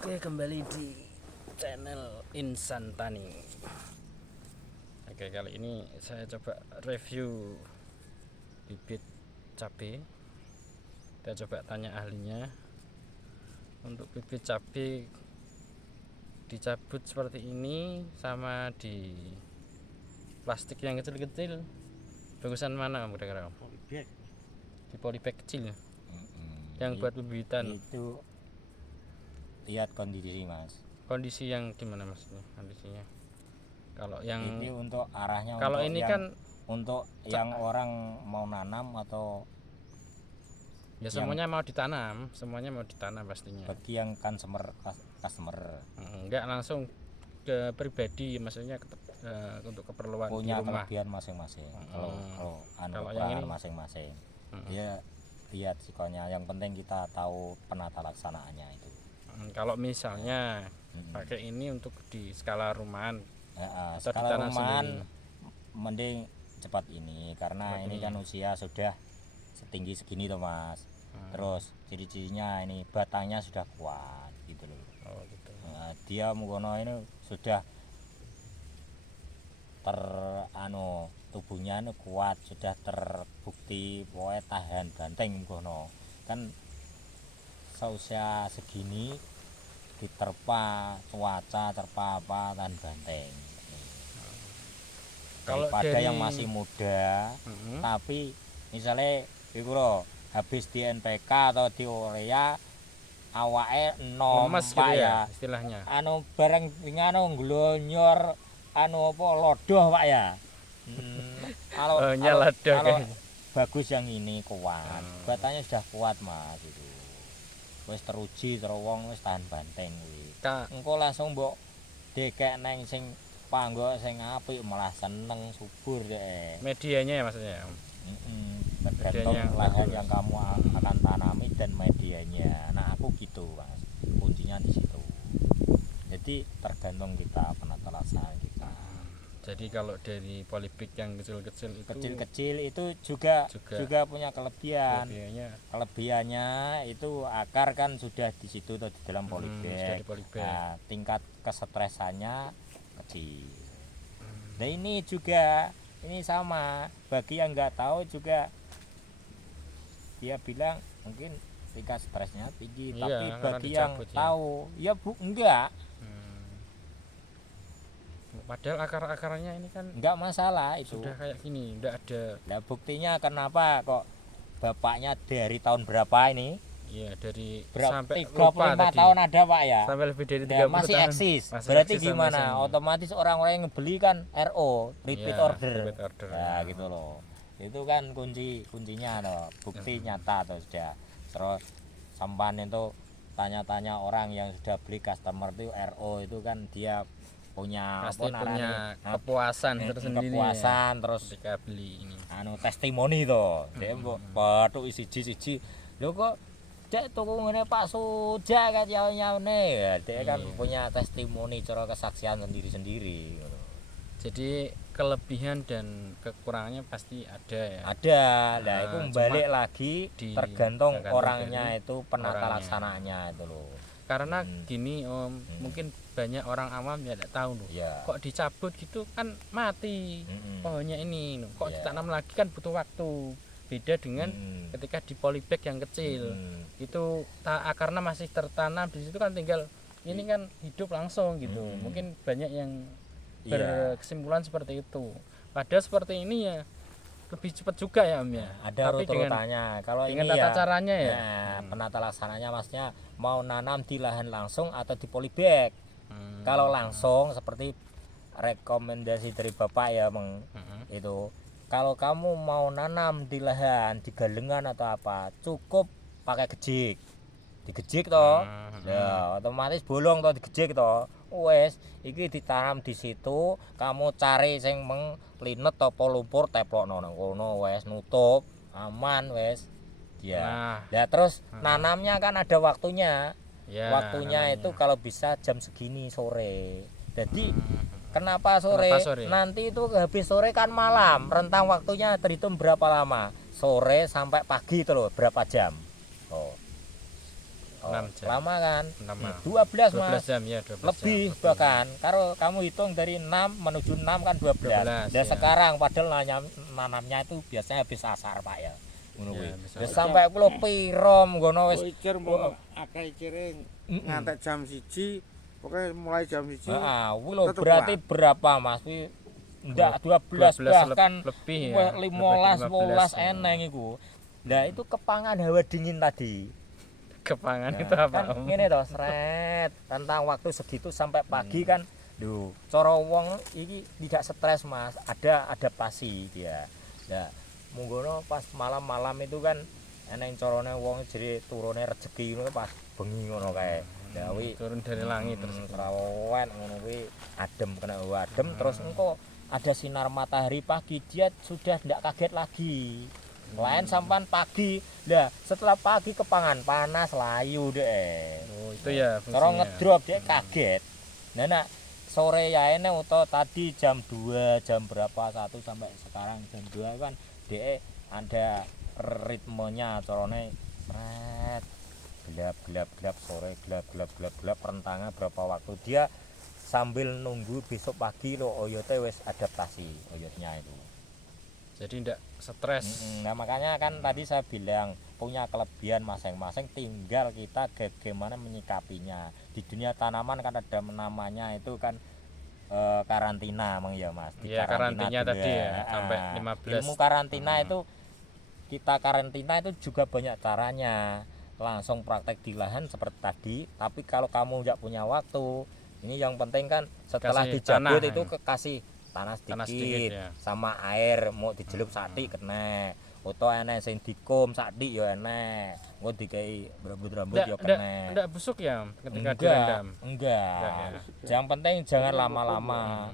Oke, kembali di channel Insan Tani. Oke, kali ini saya coba review bibit cabai. Kita coba tanya ahlinya. Untuk bibit cabai dicabut seperti ini sama di plastik yang kecil-kecil, bagusan mana kamu kira-kira? Polybag. Di polybag kecil ya? Yang buat bibitan. Itu lihat kondisi mas. Kondisi yang gimana maksudnya? Kondisinya kalau yang ini untuk arahnya, kalau untuk ini yang, kan untuk yang orang mau nanam atau ya semuanya mau ditanam, semuanya mau ditanam pastinya. bagi yang customer Enggak langsung ke pribadi, maksudnya untuk keperluan punya di rumah. kelebihan masing-masing. Kalau Kalau yang ini masing-masing dia lihat sikonya. Yang penting kita tahu penata laksanaannya itu. Kalau misalnya pakai ini untuk di skala rumahan atau skala ditanam rumahan sendiri, mending cepat ini karena ini kan usia sudah setinggi segini toh mas. Terus ciri-cirinya ini batangnya sudah kuat gitu loh. Oh, gitu. Dia mukono ini sudah tubuhnya ini kuat, sudah terbukti pokoknya tahan banteng mukono. Kan seusia segini diterpa cuaca, terpa apa tahan banteng. Daripada yang masih muda tapi misalnya iku lho habis di NPK atau di urea awake lemes gitu ya istilahnya. Bareng glonyor apa lodoh Pak ya. Kalau bagus yang ini kuat. Batangnya sudah kuat Mas itu. Wis teruji terowong wis tahan banteng kuwi. Engko langsung mbok dekek neng sing panggo sing apik malah seneng subur deh. Medianya ya maksudnya. Tergantung lahan yang kamu akan tanami dan medianya. Nah aku gitu mas, kuncinya di situ. Jadi tergantung kita penata laksana kita. Jadi kalau dari polybag yang kecil-kecil itu juga punya kelebihan. Kelebihannya itu akar kan sudah di situ atau di dalam polybag. Nah, tingkat kesetresannya kecil. Nah ini juga ini sama bagi yang nggak tahu juga dia bilang mungkin tingkat stresnya tinggi, tapi bagi yang tahu ya enggak. Padahal akar-akarnya ini kan enggak masalah itu. Sudah kayak gini, enggak ada. Nah buktinya kenapa kok bapaknya dari tahun berapa ini? Iya dari sampai 35 tahun ada Pak ya. Sampai lebih dari 30 masih tahun. Eksis. Berarti gimana? Otomatis orang-orang yang ngebeli kan RO, repeat order. Nah gitu loh. Itu kan kuncinya loh. Bukti nyata atau sudah. Terus sampan itu tanya-tanya orang yang sudah beli customer itu RO itu kan dia punya punya kepuasan tersendiri. Kepuasan ya. Terus ketika beli ini. Testimoni to. Dia mbok bathuk siji-siji. Lho kok Dek tuku ngene Pak Suja kan nyawane. Ya, dia kan punya testimoni cara kesaksian sendiri-sendiri. Jadi kelebihan dan kekurangannya pasti ada ya. Ada. Nah, itu balik lagi tergantung orangnya itu penata laksanaannya itu loh. Karena gini Om, mungkin banyak orang awam ya tidak tahu loh. Kok dicabut gitu kan mati pohonnya ini. Kok ditanam lagi kan butuh waktu. Beda dengan ketika di polybag yang kecil. Itu akarnya masih tertanam di situ kan tinggal ini kan hidup langsung gitu. Mungkin banyak yang berkesimpulan seperti itu. Padahal seperti ini ya lebih cepat juga ya Om ya. Ada urutannya. Kalau dengan ini tata caranya ya. Penata laksananya masnya mau nanam di lahan langsung atau di polybag. Kalau langsung seperti rekomendasi dari Bapak ya itu. Kalau kamu mau nanam di lahan, di galengan atau apa, cukup pakai gejik. Digejik toh. Ya, otomatis bolong toh digejik toh. Wes, iki ditanam di situ, kamu cari sing linet apa lumpur teplokno nang kono wes nutup, aman wes. Ya. Nah, terus nanamnya kan ada waktunya. Waktunya itu kalau bisa jam segini sore. Jadi Kenapa sore? Nanti itu habis sore kan malam. Rentang waktunya terhitung berapa lama? Sore sampai pagi itu loh, berapa jam? lama kan 12 Mas jam ya 12 lebih jam. bahkan kalau kamu hitung dari 6 menuju 6 kan 12 dan ya. sekarang padahal nanamnya itu biasanya habis asar Pak ya ngono kuwi Ya, wis sampai kula piro ngono wis Icir akeh icire ngantek jam 1 pokoknya mulai jam 1 heeh kuwi lho tetep berarti berapa Mas kuwi ndak 12 bahkan lebih ya 15 12 eneng iku nah itu kepangan hawa dingin tadi kepangan nah, itu apa kan ngene toh sret tentang waktu segitu sampai pagi kan lho cara wong iki tidak stres Mas ada adaptasi dia nah munggono pas malam-malam itu kan eneng carane wong jadi turune rezeki ngono pas bengi ngono kae ya kuwi turun dari langit terus rawan ngono kuwi adem kena adem terus engko ada sinar matahari pagi dia sudah tidak kaget lagi lain sampan pagi lah setelah pagi kepangan panas layu deh oh itu ya cara fungsinya ngedrop dia kaget nah sore ya ini atau tadi jam 2 jam berapa 1 sampai sekarang jam 2 kan dia ada ritmenya carane seret gelap sore gelap rentangnya berapa waktu dia sambil nunggu besok pagi lo oyote wis adaptasi oyotnya itu jadi tidak stres nah makanya kan tadi saya bilang punya kelebihan masing-masing tinggal kita bagaimana menyikapinya di dunia tanaman kan ada namanya itu kan karantina Mang ya Mas ya karantinanya tadi ya sampai 15 ilmu karantina itu kita karantina itu juga banyak caranya langsung praktek di lahan seperti tadi tapi kalau kamu tidak punya waktu ini yang penting kan setelah kasih dicabut tanah, itu kasih tanah sedikit ya. sama air mau dijelup satik kena atau enek sing dikum satik ya enek engko dikai rambut-rambut ya kena enggak busuk ya ketika direndam enggak ya. Yang penting jangan lama-lama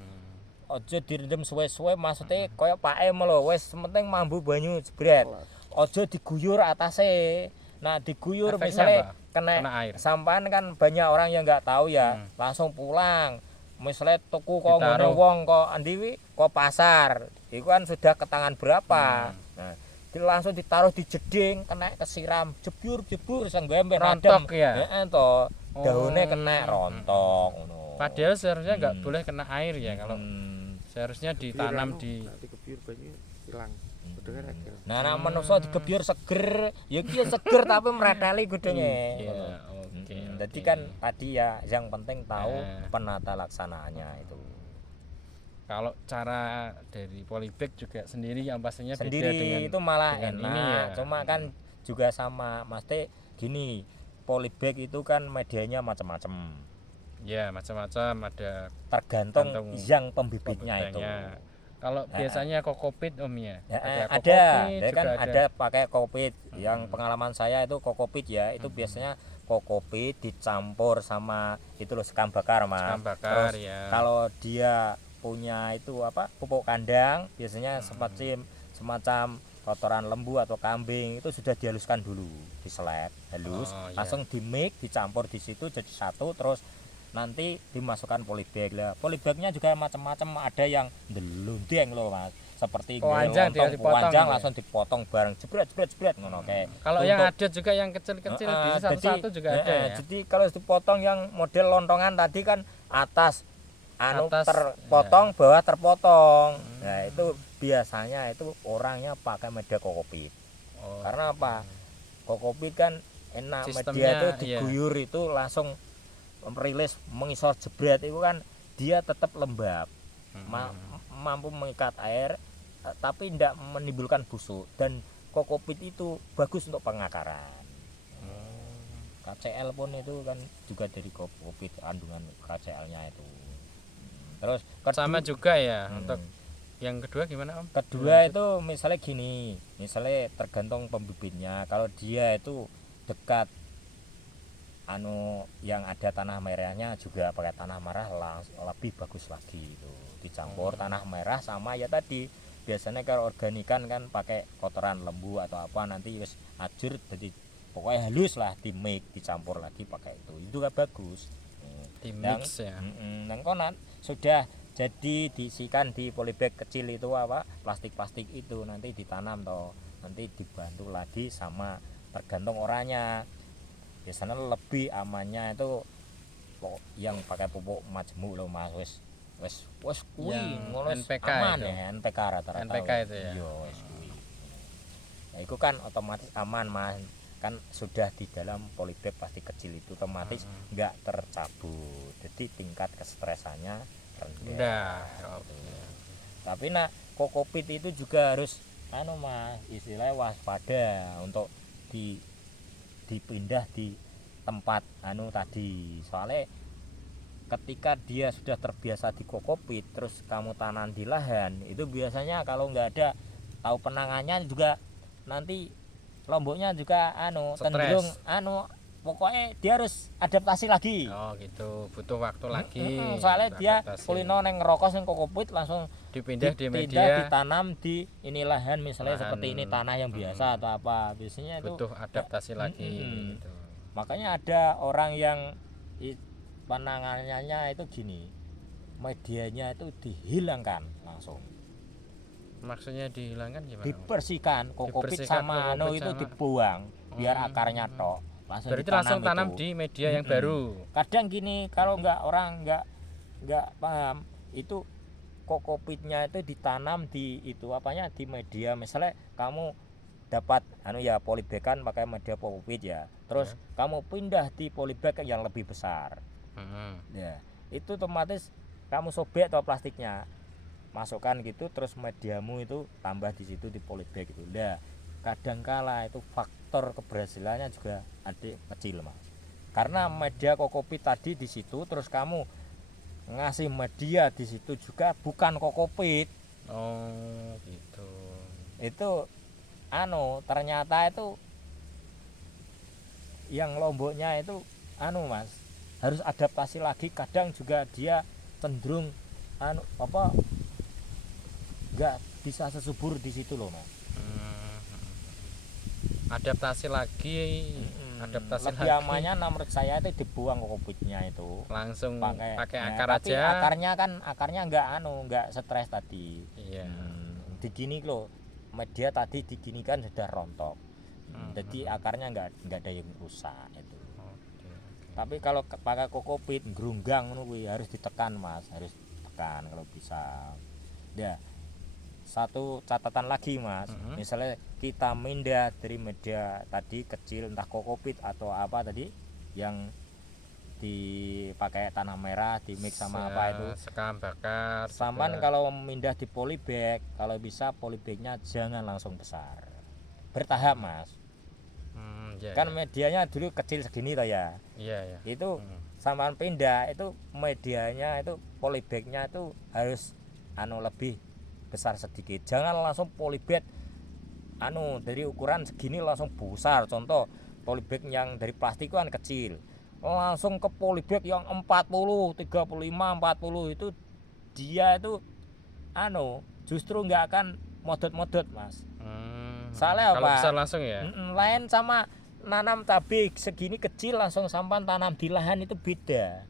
ojo direndam suwe-suwe maksudnya koyo pakem lho wis penting mambu banyu jebret ojo diguyur atase nah diguyur misalnya kena air sampean kan banyak orang yang nggak tahu ya langsung pulang misalnya tuku kok ngene wong kok andiwi kok pasar itu kan sudah ke tangan berapa nah langsung ditaruh di jeding kena kesiram jebur senggembe rontok ya heeh to daunnya kena rontok ngono padahal seharusnya nggak boleh kena air ya kalau seharusnya ditanam di kebiur banyu hilang nah nek manusa digebyur seger ya ki seger tapi mrateli godhonge iya oke jadi kan tadi ya yang penting tahu penata laksanaannya itu kalau cara dari polybag juga sendiri yang pastinya sendiri beda dengan itu malah dengan enak ini ya. Cuma kan juga sama Mas Teh gini polybag itu kan medianya macam-macam ya macam-macam ada tergantung yang pembibitnya itu kalau biasanya kokopit Om ya ada kan ada pakai kokopit yang pengalaman saya itu kokopit ya itu biasanya kokopit dicampur sama itu loh sekam bakar Mas sekam bakar terus ya kalau dia punya itu apa pupuk kandang biasanya semacam kotoran lembu atau kambing itu sudah dihaluskan dulu diselep halus langsung dimix dicampur di situ jadi satu terus nanti dimasukkan polybag lah polybagnya juga macam-macam ada yang delundeng loh Mas seperti panjang langsung dipotong bareng jebret ngono kayak kalau yang ada juga yang kecil-kecil di satu-satu juga ada ya jadi kalau dipotong yang model lontongan tadi kan atas terpotong bawah terpotong nah itu biasanya itu orangnya pakai media kokopit karena apa kokopit kan enak media itu diguyur itu langsung merilis mengisor jebret itu kan dia tetap lembab mampu mengikat air tapi tidak menimbulkan busuk dan kokopit itu bagus untuk pengakaran KCL pun itu kan juga dari kokopit kandungan KCL-nya itu terus sama juga ya untuk yang kedua gimana Om? Kedua itu misalnya gini misalnya tergantung pembibitnya kalau dia itu dekat yang ada tanah merahnya juga pakai tanah merah lebih bagus lagi itu dicampur tanah merah sama ya tadi biasanya kalau organikan kan pakai kotoran lembu atau apa nanti wis ajur jadi pokoknya halus lah dimix dicampur lagi pakai itu kan bagus dimix ya dan konan sudah jadi diisikan di polybag kecil itu apa plastik itu nanti ditanam toh nanti dibantu lagi sama tergantung orangnya biasanya lebih amannya itu yang pakai pupuk majemuk loh Mas, wis kuwi ngono NPK aman itu. ya, NPK rata-rata. NPK itu ya. Iya wis kuwi. Nah, itu kan otomatis aman Mas, kan sudah di dalam polybag pasti kecil itu otomatis nggak tercabut, jadi tingkat kestresannya rendah. Tapi kokopit itu juga harus Mas, istilahnya waspada untuk dipindah di tempat tadi, soalnya ketika dia sudah terbiasa di kokopit terus kamu tanam di lahan, itu biasanya kalau nggak ada tahu penangannya juga nanti lomboknya juga cenderung pokoknya dia harus adaptasi lagi. Oh gitu, butuh waktu lagi. Soalnya dia kulino neng ngerokok neng kokopit langsung dipindah di media, ditanam di ini lahan misalnya lahan, seperti ini tanah yang biasa atau apa, biasanya itu butuh adaptasi lagi. Gitu. Makanya ada orang yang penanganannya itu gini, medianya itu dihilangkan langsung. Maksudnya dihilangkan gimana? Dibersihkan, kokopit sama itu dibuang biar akarnya tok. Berarti langsung tanam di media yang baru. Kadang gini, kalau orang nggak paham, itu kokopitnya itu ditanam di di media. Misalnya kamu dapat polybag kan pakai media kokopit ya. Terus kamu pindah di polybag yang lebih besar. Ya, itu otomatis kamu sobek atau plastiknya, masukkan gitu, terus mediamu itu tambah di situ di polybag itu. Nah, kadangkala itu faktor keberhasilannya juga kecil Mas, karena media kokopit tadi di situ, terus kamu ngasih media di situ juga bukan kokopit. Oh gitu. Itu ternyata itu yang lomboknya itu Mas, harus adaptasi lagi. Kadang juga dia cenderung nggak bisa sesubur di situ loh Mas. Adaptasi lagi, lebih amannya menurut saya itu dibuang kokopitnya itu, langsung pakai akar tapi aja. akarnya nggak stres tadi. Iya. Digini loh, media tadi digini kan sudah rontok, jadi akarnya nggak ada yang rusak itu. Tapi kalau pakai kokopit gerunggang harus ditekan Mas, harus ditekan kalau bisa. Ya, satu catatan lagi Mas, misalnya kita pindah dari media tadi kecil, entah kokopit atau apa tadi yang dipakai tanah merah di mix sama apa itu, sekam bakar. Sampan kalau pindah di polybag, kalau bisa polybagnya jangan langsung besar, bertahap Mas. Kan medianya dulu kecil segini toh ya. Iya. Itu sampan pindah itu medianya itu polybagnya itu harus lebih besar sedikit, jangan langsung polybag dari ukuran segini langsung besar. Contoh polybag yang dari plastik kan kecil, langsung ke polybag yang 40, 35, 40 itu dia itu justru nggak akan modot-modot Mas. Soalnya kalau apa? besar langsung ya. Lain sama nanam cabai segini kecil langsung sampan tanam di lahan itu beda.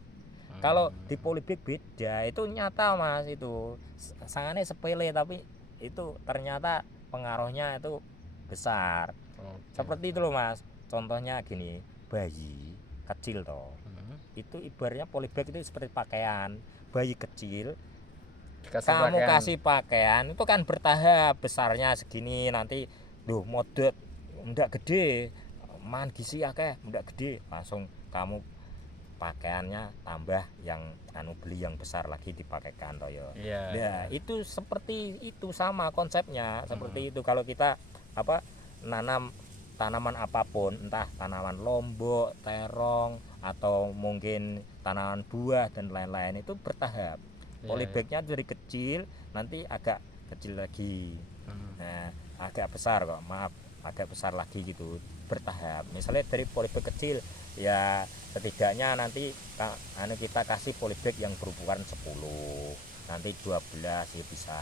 Kalau di polybag beda, itu nyata Mas, itu sangatnya sepele tapi itu ternyata pengaruhnya itu besar. Seperti itu loh Mas, contohnya gini, bayi kecil toh, itu ibaratnya polybag itu seperti pakaian. Bayi kecil kamu kasih pakaian itu kan bertahap, besarnya segini, nanti modot ndak gede, man gizi akeh ndak gede, langsung kamu pakaiannya tambah yang beli yang besar lagi dipakaikan toh ya. Nah, itu seperti itu sama konsepnya, seperti itu. Kalau kita nanam tanaman apapun, entah tanaman lombok, terong, atau mungkin tanaman buah dan lain-lain, itu bertahap. Polybagnya dari kecil nanti agak kecil lagi. Nah, agak besar kok, maaf, agak besar lagi gitu, bertahap. Misalnya dari polybag kecil ya setidaknya nanti kita kasih polybag yang berukuran 10, nanti 12 ya bisa,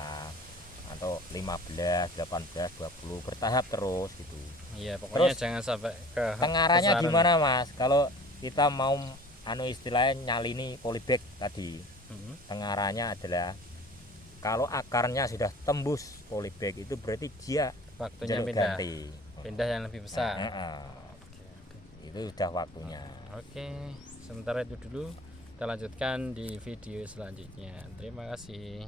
atau 15, 18, 20, bertahap terus gitu. Iya, pokoknya terus, jangan sampai ke tengarannya gimana Mas? Kalau kita mau istilahnya nyalini polybag tadi, tengarannya adalah kalau akarnya sudah tembus polybag itu berarti dia waktunya pindah yang lebih besar. itu sudah waktunya. Oke, sementara itu dulu, kita lanjutkan di video selanjutnya. Terima kasih.